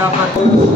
ప్రజాప్రతి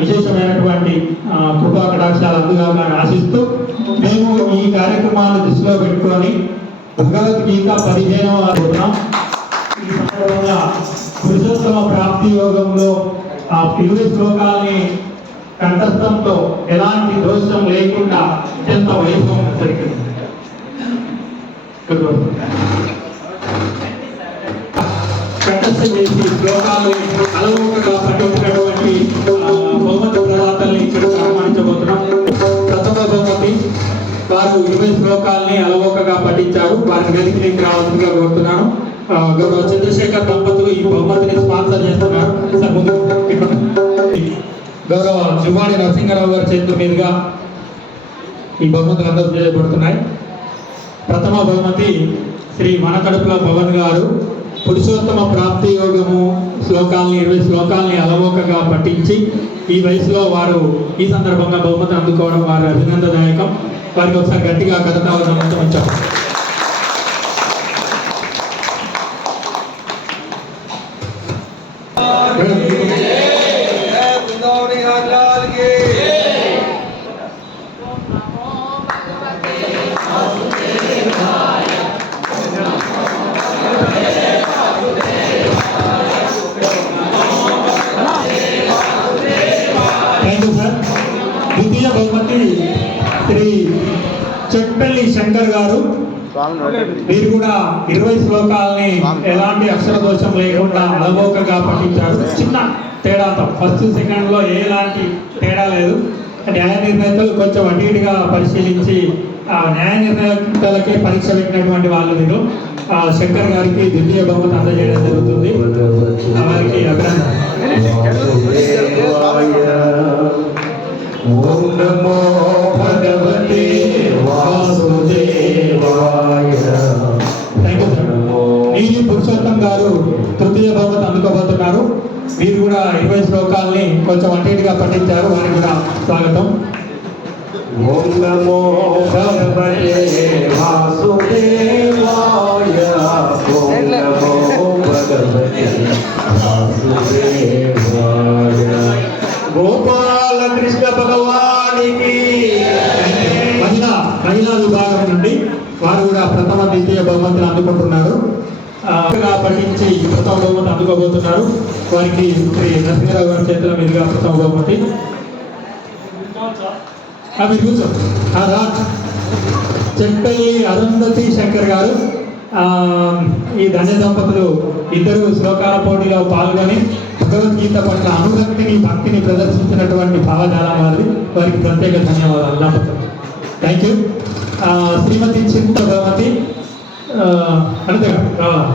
విశేషమైనటువంటి కృపా కటాక్షాలు అందుగా ఆశిస్తూ మేము ఈ కార్యక్రమాన్ని దృష్టిలో పెట్టుకొని భగవద్గీత 15వ అధ్యాయం ఈ సందర్భంగా పురుషోత్తమ ప్రాప్తి యోగంలో ఆ 20 శ్లోకాలని కంఠస్థంతో ఎలాంటి దోషం లేకుండా అత్యంత వైభవం జరిగింది. కంఠస్థ చేసి శ్లోకాలు అలవోకగా పఠించినటువంటి బహుమతి ప్రదాతల్ని ఇక్కడ ఆహ్వానించబోతున్నాం. ప్రథమ బహుమతి వారు 20 శ్లోకాలని అలవోకగా పఠించారు. వారిని వేదికకి రావాల్సిందిగా కోరుతున్నాను. గౌరవ చంద్రశేఖర్ దంపతులు ఈ బహుమతిని స్పాన్సర్ చేస్తున్నారు. గౌరవ జువాడి నరసింహారావు గారి చేతుల మీదుగా ఈ బహుమతులు అందరూ చేయబడుతున్నాయి. ప్రథమ బహుమతి శ్రీ మనకడుపుల పవన్ గారు పురుషోత్తమ ప్రాప్తి యోగము శ్లోకాలని 20 శ్లోకాలని అలవోకగా పఠించి ఈ వయసులో వారు ఈ సందర్భంగా బహుమతి అందుకోవడం వారి అభినందనదాయకం. వారికి ఒకసారి గట్టిగా కథావరణంతో ఉంచారు. ద్వితీయ బహుమతి శ్రీ చెట్పల్లి శంకర్ గారు. మీరు కూడా 20 శ్లోకాలని ఎలాంటి అక్షర దోషం లేకుండా అలవోకగా పఠించారు. చిన్న తేడాతో ఫస్ట్ సెకండ్ లో ఎలాంటి తేడా లేదు. న్యాయ నిర్ణేతలు కొంచెం అటు ఇటుగా పరిశీలించి ఆ న్యాయ నిర్ణేతలకే పరీక్ష పెట్టినటువంటి వాళ్ళు మీరు శంకర్ గారికి ద్వితీయ బహుమతి అందజేయడం జరుగుతుంది. వారికి అభినందన. ఓం నమో భగవతే వాసుదేవాయ. Thank you sir. నీలి పురుషోత్తం గారు తృతీయ బహుమతి అందుకోబోతున్నారు. వీరు కూడా 20 శ్లోకాలని కొంచెం అటు ఇటుగా పఠించారు. వారికి కూడా స్వాగతం. ఓం నమో భగవతే వాసుదేవాయ. ఓం నమో భగవతే వాసుదేవాయ. గోపాల కృష్ణ భగవానికి. మహిళా విభాగం నుండి వారు కూడా ప్రథమ ద్వితీయ బహుమతిని అందుకుంటున్నారు. పఠించి ప్రథమ బహుమతి అందుకోబోతున్నారు. వారికి శ్రీ నరసింహరావు గారి చేతుల మీదుగా ప్రథమ బహుమతి. మీరు కూర్చో. చెట్టల్లి అరుంధతి శంకర్ గారు ఈ ధన్య దంపతులు ఇద్దరు శ్లోకాల పోటీలో పాల్గొని భగవద్గీత పట్ల అనురక్తిని భక్తిని ప్రదర్శించినటువంటి భావజాలం వారికి ప్రత్యేక ధన్యవాదాలు దంపతులు. Thank you. శ్రీమతి చింత భగవతి అనితగా రావాలి.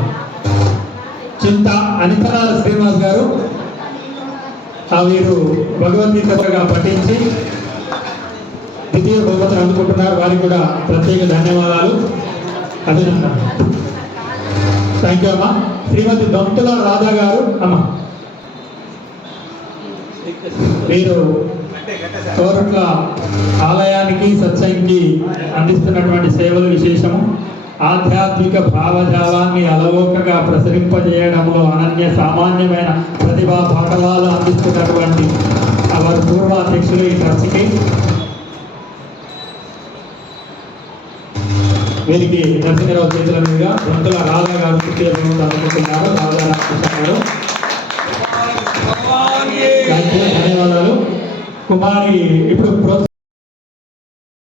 చింత అనితరాల శ్రీనివాస్ గారు వీరు భగవద్గీతగా పఠించి ద్వితీయ బహుమతిని అందుకుంటున్నారు. వారికి కూడా ప్రత్యేక ధన్యవాదాలు, అభినందన. థ్యాంక్ యూ అమ్మా. శ్రీమతి దొంతుల రాధా గారు అమ్మ, వీరు కోరుట్ల ఆలయానికి సత్సంగి అందిస్తున్నటువంటి సేవలు విశేషము. ఆధ్యాత్మిక భావజాలాన్ని అలవోకగా ప్రసరింపజేయడంలో అనన్య సామాన్యమైన ప్రతిభా పాఠవాలు అందిస్తున్నటువంటి వారి పూర్వ అధ్యక్షులు ఈ ట్రస్ట్కి. వీరికి నరసింహరావు చేతుల మీదుగా దొంతుల రాధా గారు తృతీయ బహుమతి అందుకుంటున్నారు. రాధా రామకృష్ణ గారు ధన్యవాదాలు. కుమారి ఇప్పుడు